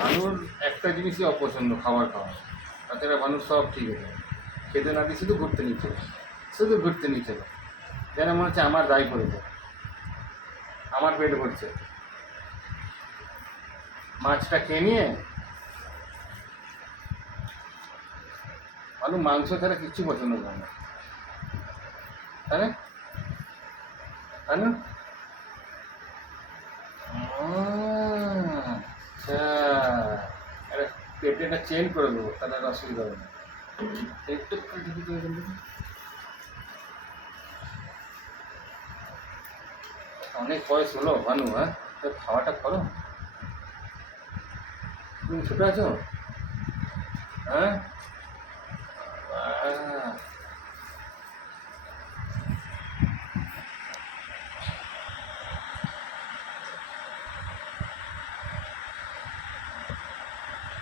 ভানুর একটা জিনিসই অপছন্দ, খাবার খাওয়া। তাছাড়া ভানুর সব ঠিক আছে, খেতে না দিয়ে শুধু ঘুরতে নিয়ে চলে, শুধু ঘুরতে নিয়ে চলে, যেন মনে হচ্ছে আমার দায় করেছে, আমার পেট ভরছে। মাছটা খেয়ে নিয়ে ভানু মাংস ছাড়া কিচ্ছু পছন্দ করে না, তাই না ভানু? আচ্ছা, আরে পেটে একটা চেঞ্জ করে দেবো, তাহলে আর অসুবিধা হবে না। একটু অনেক বয়স হলো ভানু, হ্যাঁ, তো খাওয়াটা করো। তুমি ছোটো আছো, হ্যাঁ?